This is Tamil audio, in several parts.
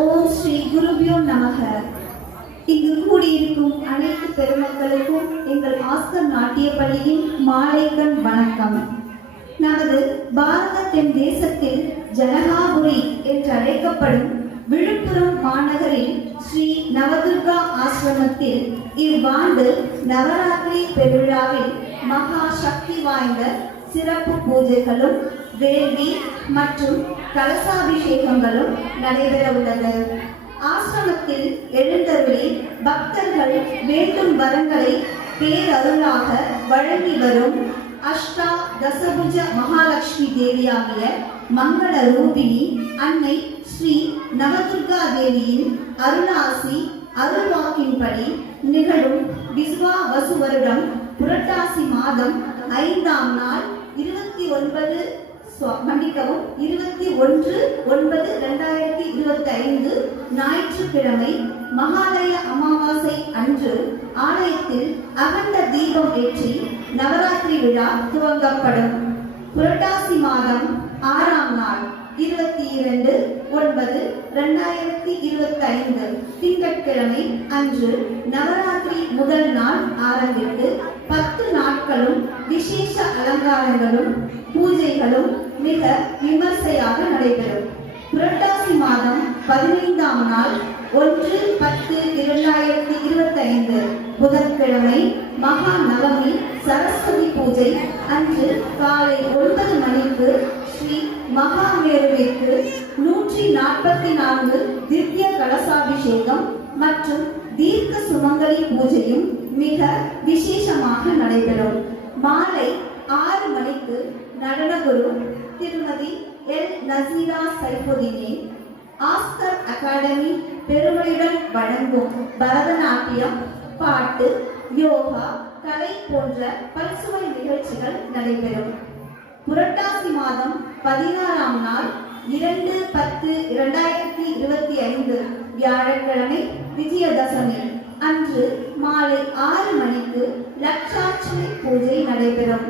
ஓம் ஸ்ரீ குருபியோ நமக. இங்கு கூடியிருக்கும் அனைத்து பெருமக்களுக்கும் எங்கள் ஆஸ்கர் நாட்டிய பள்ளியின் மாலைக்கண் வணக்கம். நமது பாரத தென் தேசத்தில் ஜனகாபுரி என்று அழைக்கப்படும் விழுப்புரம் மாநகரில் ஸ்ரீ நவதுர்கா ஆசிரமத்தில் இவ்வாண்டு நவராத்திரி பெருவிழாவில் மகா சக்தி வாய்ந்த சிறப்பு பூஜைகளும் வேள்வி மற்றும் கலசாபிஷேகங்களும் நடைபெற உள்ளது. ஆசிரமத்தில் எழுந்தருளி பக்தர்கள் வேண்டும் வரங்களை பேரருளாக வழங்கி வரும் அஷ்டா தசபுஜ மகாலட்சுமி தேவியாகிய மங்கள ரூபிணி அன்னை ஸ்ரீ நவதுர்கா தேவியின் அருளாசி அருள்வாக்கின்படி நிகழும் விஸ்வா வசு வருடம் புரட்டாசி மாதம் 5ஆம் நாள் 21/9/2025 ஞாயிற்றுக்கிழமை மகாலய அமாவாசை அன்று ஆலயத்தில் அகண்ட தீபம் ஏற்றி நவராத்திரி விழா துவங்கப்படும். புரட்டாசி மாதம் 6ஆம் நாள் 22/9/2025 திங்கட்கிழமை அன்று நவராத்திரி முதல் நாள் ஆரம்பித்து 10 நாட்களும் விசேஷ அலங்காரங்களும் பூஜைகளும் மிக விமர்சையாக நடைபெறும். புரட்டாசி மாதம் 15ஆம் நாள் 1/10/2025 புதன்கிழமை மகா நவமி சரஸ்வதி பூஜை அன்று காலை 9 மணிக்கு ஸ்ரீ மகாமேருவிற்கு 144 திவ்ய கலசாபிஷேகம் மற்றும் தீர்க்க சுமங்கலி பூஜையும் மிக விசேஷமாக நடைபெறும். மாலை 6 மணிக்கு நடனகுரு திருமதி எல் நசீரா சைஃபுதீனை ஆஸ்கர் அகாடமி பெருமையுடன் வழங்கும் பரதநாட்டியம், பாட்டு, யோகா, கலை போன்ற பல்சுவை நிகழ்ச்சிகள் நடைபெறும். புரட்டாசி மாதம் 16ஆம் நாள் 2/10/2025 வியாழக்கிழமை விஜயதசமி அன்று மாலை 6 மணிக்கு லட்சாட்சமி பூஜை நடைபெறும்.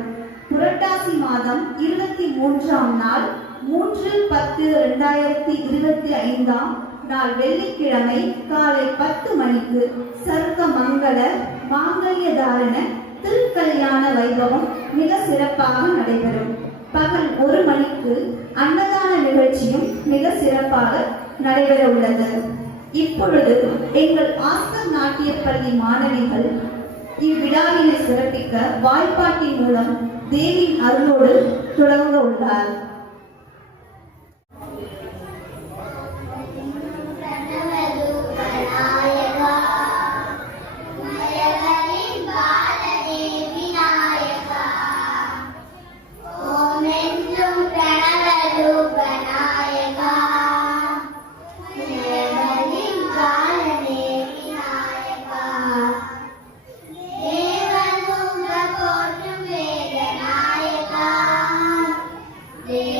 புரட்டாசி மாதம் 23ஆம் நாள் 3/10/2025 நாள் வெள்ளிக்கிழமை காலை 10 மணிக்கு சர்க்க மங்கள மாங்கல்ய தாரண திருக்கல்யாண வைபவம் மிக சிறப்பாக நடைபெறும். பகல் 1 மணிக்கு அன்னதான நிகழ்ச்சியும் மிக சிறப்பாக நடைபெற உள்ளது. இப்பொழுது எங்கள் ஆஸ்கர் நாட்டிய பள்ளி மாணவிகள் இவ்விழாவினை சிறப்பிக்க வாய்ப்பாட்டின் மூலம் தேவியின் அருளோடு தொடங்க உள்ளார். Yeah.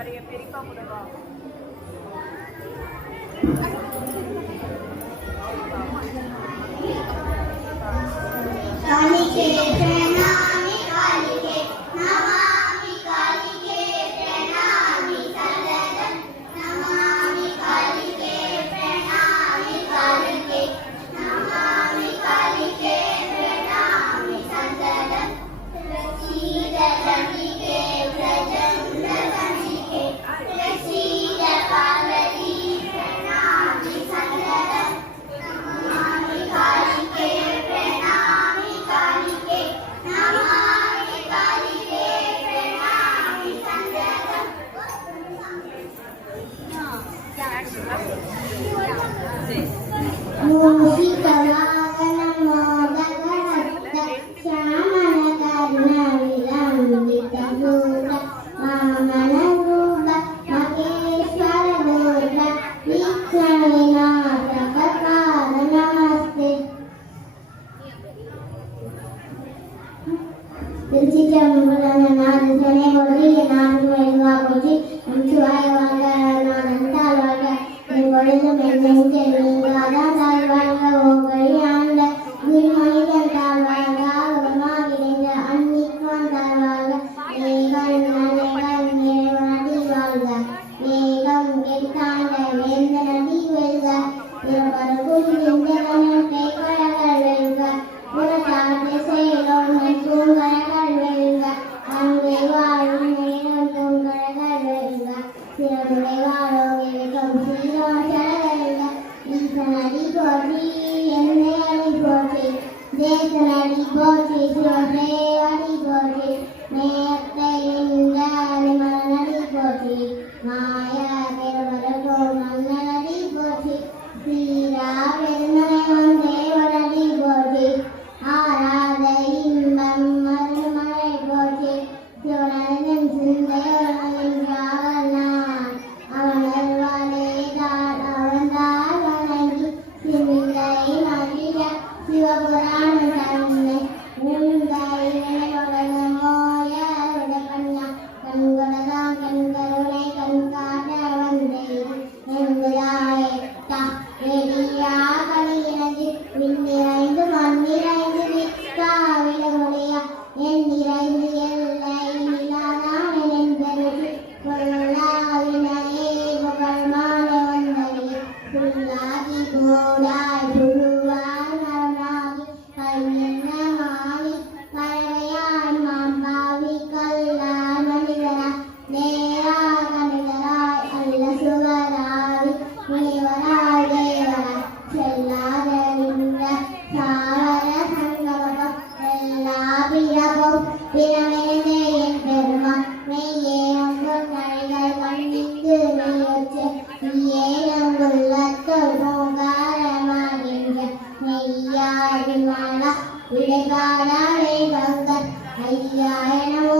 கரைய பெரிப்பா கூடவா விடைகாடாலே கங்கர் ஐயா என